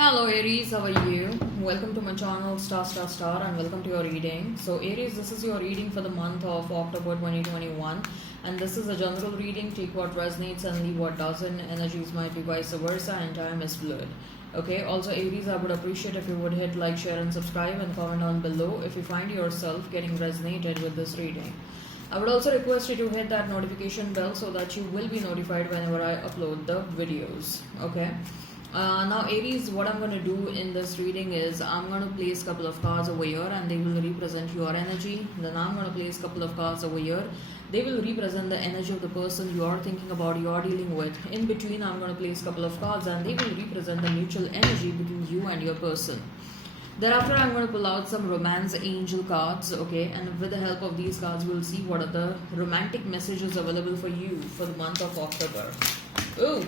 Hello Aries, how are you? Welcome to my channel Star and welcome to your reading. So Aries, this is your reading for the month of October 2021 and this is a general reading. Take what resonates and leave what doesn't. Energies might be vice versa and time is fluid. Okay, also Aries, I would appreciate if you would hit like, share and subscribe and comment down below if you find yourself getting resonated with this reading. I would also request you to hit that notification bell so that you will be notified whenever I upload the videos. Okay. Now Aries, what I'm going to do in this reading is I'm going to place a couple of cards over here and they will represent your energy. Then I'm going to place a couple of cards over here. They will represent the energy of the person you are thinking about, you are dealing with. In between, I'm going to place a couple of cards and they will represent the mutual energy between you and your person. Thereafter, I'm going to pull out some romance angel cards, okay, and with the help of these cards, we'll see what are the romantic messages available for you for the month of October. Oh.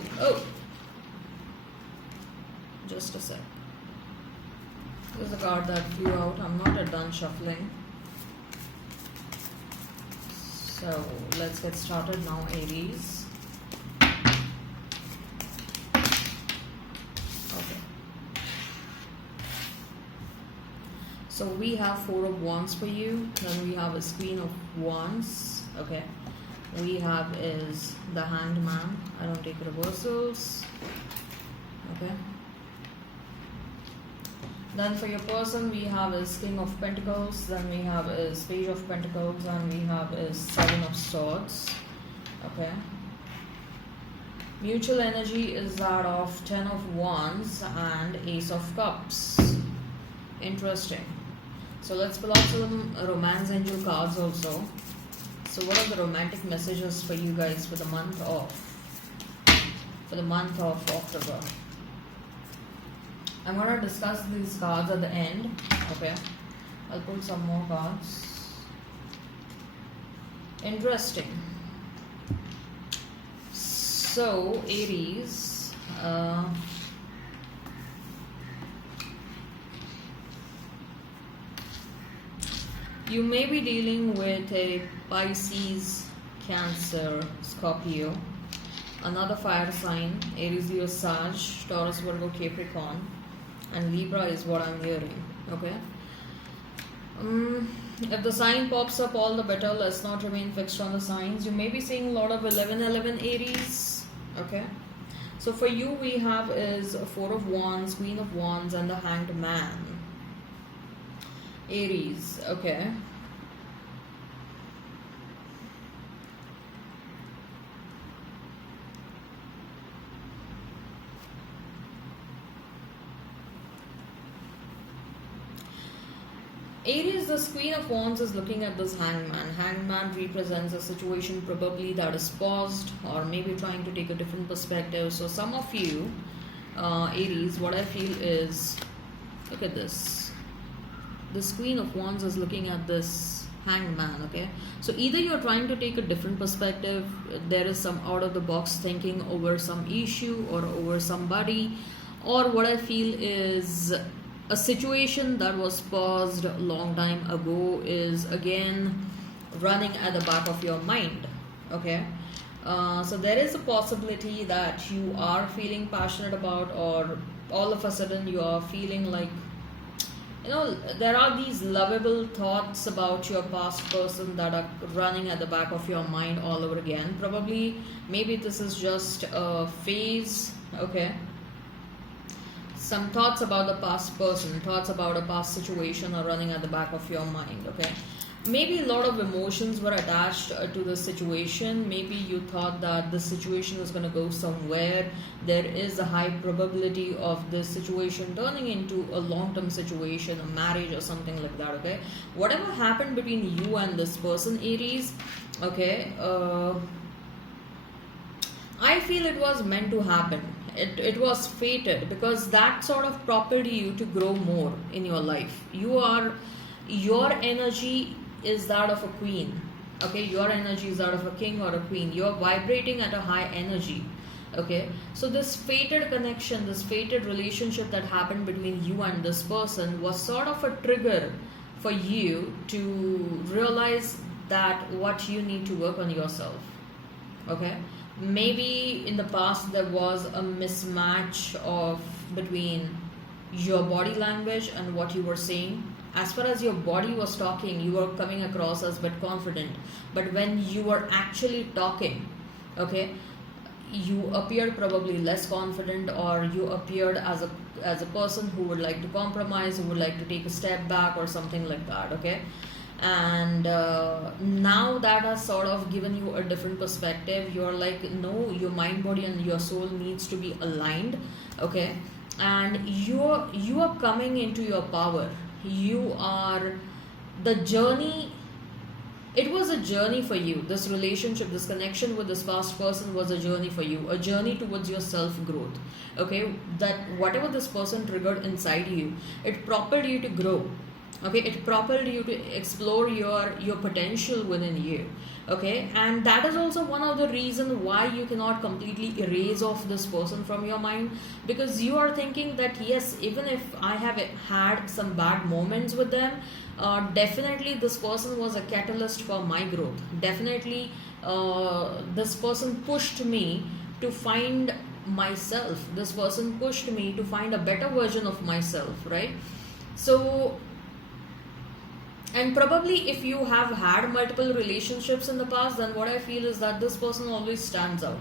Just a sec. Here's a card that flew out. I'm not done shuffling. So let's get started now, Aries. Okay. So we have Four of Wands for you. Then we have a Queen of Wands. Okay. We have is the Hanged Man. I don't take reversals. Okay. Then for your person, we have is King of Pentacles, then we have is Page of Pentacles, and we have is Seven of Swords. Okay. Mutual energy is that of Ten of Wands and Ace of Cups. Interesting. So let's pull out some romance angel cards also. So what are the romantic messages for you guys for the month of October? I'm going to discuss these cards at the end. Okay. I'll pull some more cards. Interesting. So, Aries. You may be dealing with a Pisces, Cancer, Scorpio. Another fire sign. Aries, Leo, Sag, Taurus, Virgo, Capricorn. And Libra is what I'm hearing. Okay. If the sign pops up, all the better. Let's not remain fixed on the signs. You may be seeing a lot of 11-11 Aries. Okay. So for you, we have is Four of Wands, Queen of Wands, and the Hanged Man. Aries. Okay. Aries, this Queen of Wands is looking at this Hangman. Hangman represents a situation probably that is paused or maybe trying to take a different perspective. So some of you, Aries, what I feel is, look at this. This Queen of Wands is looking at this Hangman, okay? So either you're trying to take a different perspective, there is some out of the box thinking over some issue or over somebody, or what I feel is a situation that was paused a long time ago is again running at the back of your mind. Okay. So there is a possibility that you are feeling passionate about, or all of a sudden you are feeling like, there are these lovable thoughts about your past person that are running at the back of your mind all over again. Probably, maybe this is just a phase. Okay. Some thoughts about the past person, thoughts about a past situation are running at the back of your mind, okay? Maybe a lot of emotions were attached to the situation. Maybe you thought that the situation was going to go somewhere. There is a high probability of this situation turning into a long-term situation, a marriage or something like that, okay? Whatever happened between you and this person, Aries, okay, I feel it was meant to happen. It was fated because that sort of propelled you to grow more in your life. Your energy is that of a queen. Okay, your energy is that of a king or a queen. You're vibrating at a high energy. Okay, so this fated connection, this fated relationship that happened between you and this person was sort of a trigger for you to realize that what you need to work on yourself. Okay, maybe in the past there was a mismatch of between your body language and what you were saying. As far as your body was talking, you were coming across as bit confident, but when you were actually talking, okay, you appeared probably less confident, or you appeared as a person who would like to compromise, who would like to take a step back or something like that, okay. And now that has sort of given you a different perspective. You're like, no, your mind, body and your soul needs to be aligned, okay. And you are coming into your power. You are the journey. It was a journey for you. This relationship, this connection with this past person was a journey for you, a journey towards your self growth, okay. That whatever this person triggered inside you, it propelled you to grow, okay. It propelled you to explore your potential within you, okay. And that is also one of the reasons why you cannot completely erase off this person from your mind, because you are thinking that yes, even if I have had some bad moments with them, definitely this person was a catalyst for my growth. Definitely this person pushed me to find myself. This person pushed me to find a better version of myself, right? So, and probably if you have had multiple relationships in the past, then what I feel is that this person always stands out.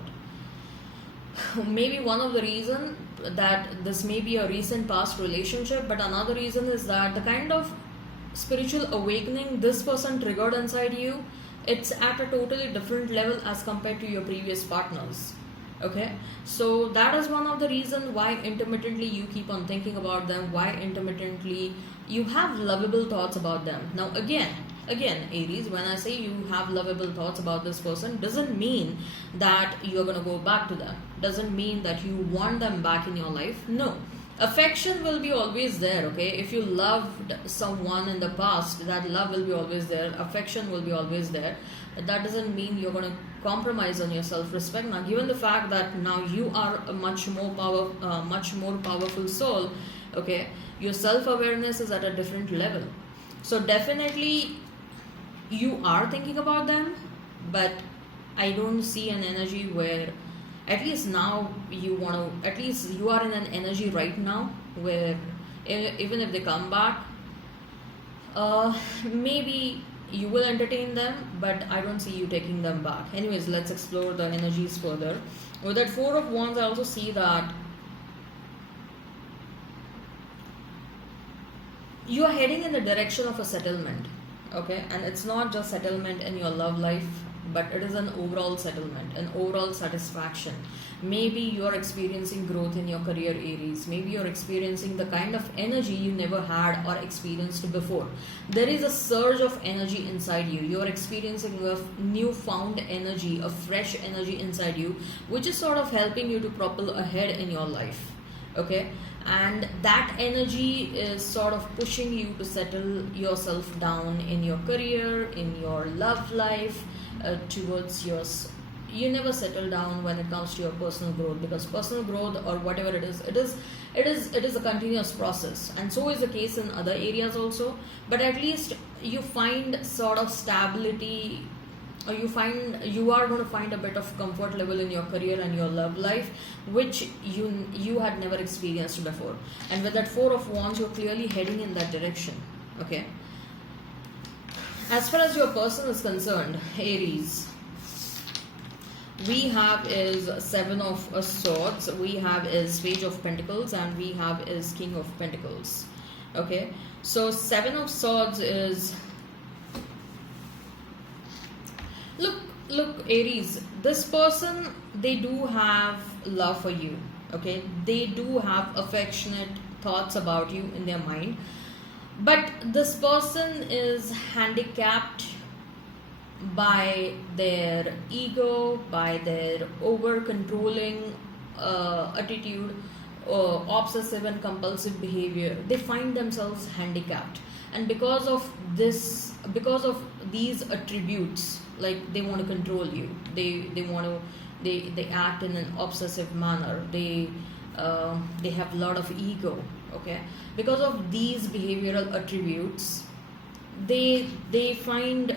Maybe one of the reason that this may be a recent past relationship, but another reason is that the kind of spiritual awakening this person triggered inside you, it's at a totally different level as compared to your previous partners, okay. So that is one of the reason why intermittently you keep on thinking about them, why intermittently you have lovable thoughts about them. Now again, Aries, when I say you have lovable thoughts about this person, doesn't mean that you're going to go back to them, doesn't mean that you want them back in your life. No, affection will be always there, okay. If you loved someone in the past, that love will be always there, affection will be always there. That doesn't mean you're going to compromise on your self-respect. Now given the fact that now you are a much more powerful soul, okay, your self-awareness is at a different level. So definitely you are thinking about them, but I don't see an energy where, at least now you want to, at least you are in an energy right now where even if they come back, maybe you will entertain them, but I don't see you taking them back. Anyways, let's explore the energies further. With that Four of Wands, I also see that you are heading in the direction of a settlement, okay. And it's not just settlement in your love life, but it is an overall settlement, an overall satisfaction. Maybe you are experiencing growth in your career, Aries. Maybe you're experiencing the kind of energy you never had or experienced before. There is a surge of energy inside you. You're experiencing a newfound energy, a fresh energy inside you, which is sort of helping you to propel ahead in your life, okay. And that energy is sort of pushing you to settle yourself down in your career, in your love life, towards yours. You never settle down when it comes to your personal growth, because personal growth or whatever it is a continuous process, and so is the case in other areas also. But at least you find sort of stability, or you are going to find a bit of comfort level in your career and your love life, which you had never experienced before. And with that Four of Wands, you're clearly heading in that direction, okay. As far as your person is concerned, Aries, we have is Seven of Swords, we have is Page of Pentacles, and we have is King of Pentacles, okay. So Seven of Swords is, look Aries, this person, they do have love for you, okay. They do have affectionate thoughts about you in their mind, but this person is handicapped by their ego, by their over controlling attitude, obsessive and compulsive behavior. They find themselves handicapped, and because of these attributes, like they want to control you, they act in an obsessive manner, they have a lot of ego, okay. Because of these behavioral attributes, they find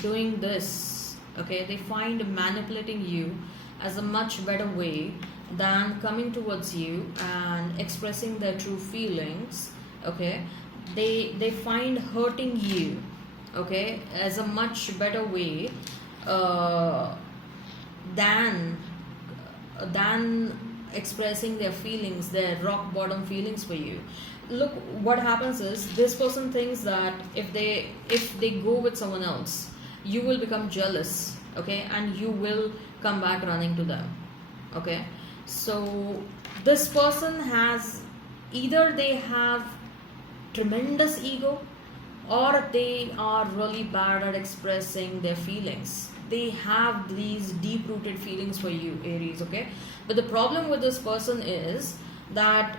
doing this, okay, they find manipulating you as a much better way than coming towards you and expressing their true feelings. Okay, they find hurting you, okay, as a much better way uh, than expressing their feelings, their rock bottom feelings for you. Look, what happens is this person thinks that if they go with someone else, you will become jealous, okay, and you will come back running to them. Okay, so this person has, either they have tremendous ego, or they are really bad at expressing their feelings. They have these deep rooted feelings for you, Aries. Okay, but the problem with this person is that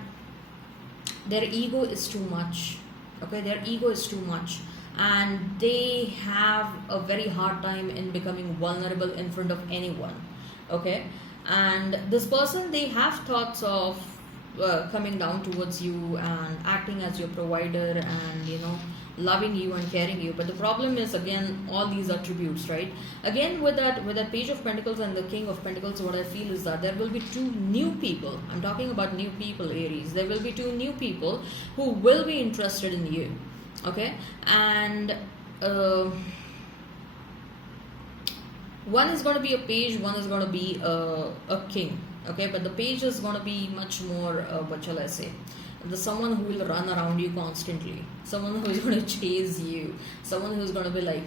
their ego is too much. Okay, their ego is too much, and they have a very hard time in becoming vulnerable in front of anyone. Okay, and this person, they have thoughts of coming down towards you and acting as your provider, and loving you and caring you. But the problem is, again, all these attributes, right? Again, with that Page of Pentacles and the King of Pentacles, what I feel is that there will be two new people. I'm talking about new people, Aries. There will be two new people who will be interested in you. Okay, and one is going to be a page, one is going to be a king. Okay, but the page is going to be much more what shall I say, someone who will run around you constantly, someone who is going to chase you, someone who is going to be like,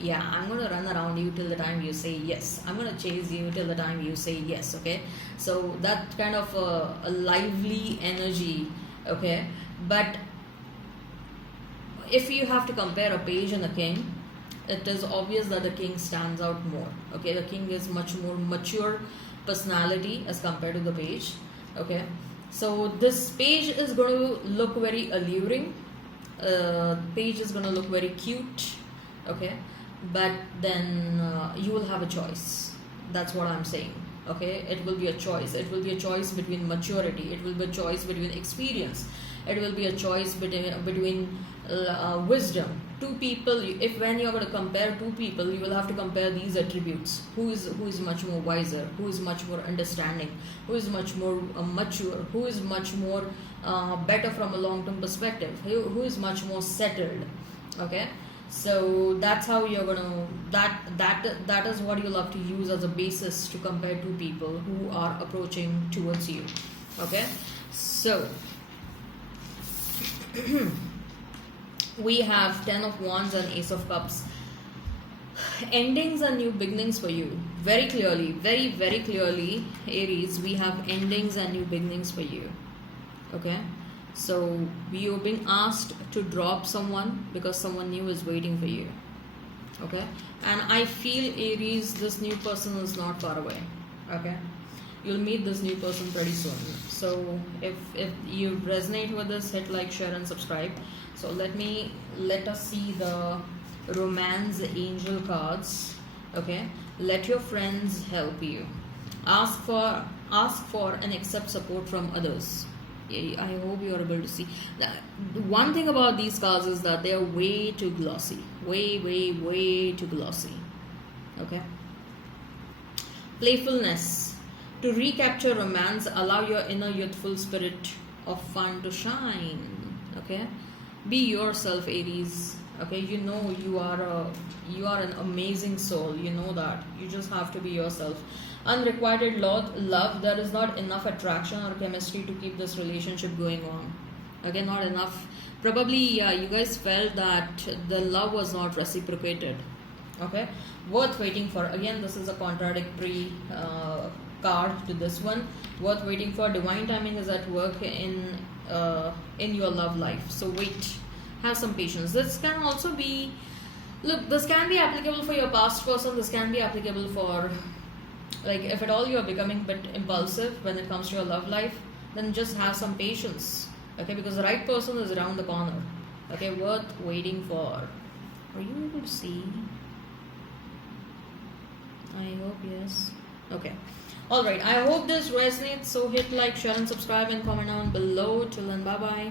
yeah, I'm going to run around you till the time you say yes, I'm going to chase you till the time you say yes. Okay, so that kind of a lively energy. Okay, but if you have to compare a page and a king, it is obvious that the king stands out more. Okay, the king is much more mature personality as compared to the page. Okay, so this page is going to look very alluring, page is going to look very cute. Okay, but then you will have a choice. That's what I'm saying. Okay, it will be a choice. It will be a choice between maturity, it will be a choice between experience, it will be a choice between wisdom. Two people, if when you're going to compare two people, you will have to compare these attributes. Who is much more wiser, who is much more understanding, who is much more mature, who is much more better from a long-term perspective, who is much more settled. Okay, so that's how you're gonna, that is what you'll have to use as a basis to compare two people who are approaching towards you. Okay, so we have 10 of Wands and Ace of Cups. Endings and new beginnings for you. Very clearly, very, very clearly, Aries, we have endings and new beginnings for you. Okay, so you're being asked to drop someone because someone new is waiting for you. Okay, and I feel, Aries, this new person is not far away. Okay, you'll meet this new person pretty soon. So if you resonate with this, hit like, share and subscribe. So let us see the romance angel cards. Okay, let your friends help you. Ask for and accept support from others. I hope you are able to see. One thing about these cards is that they are way too glossy. Way too glossy. Okay. Playfulness. To recapture romance, allow your inner youthful spirit of fun to shine. Okay. Be yourself, Aries. Okay, you are an amazing soul. You know that. You just have to be yourself. Unrequited love, there is not enough attraction or chemistry to keep this relationship going on. Okay, not enough. Probably, yeah, you guys felt that the love was not reciprocated. Okay, worth waiting for. Again, this is a contradictory card to this one. Worth waiting for. Divine timing is at work in your love life. So wait, have some patience. This can also be, look, this can be applicable for your past person. This can be applicable for, like, if at all you are becoming a bit impulsive when it comes to your love life, then just have some patience. Okay, because the right person is around the corner. Okay, worth waiting for. Are you able to see? I hope yes. Okay. Alright, I hope this resonates. So hit like, share and subscribe and comment down below. Till then, bye bye.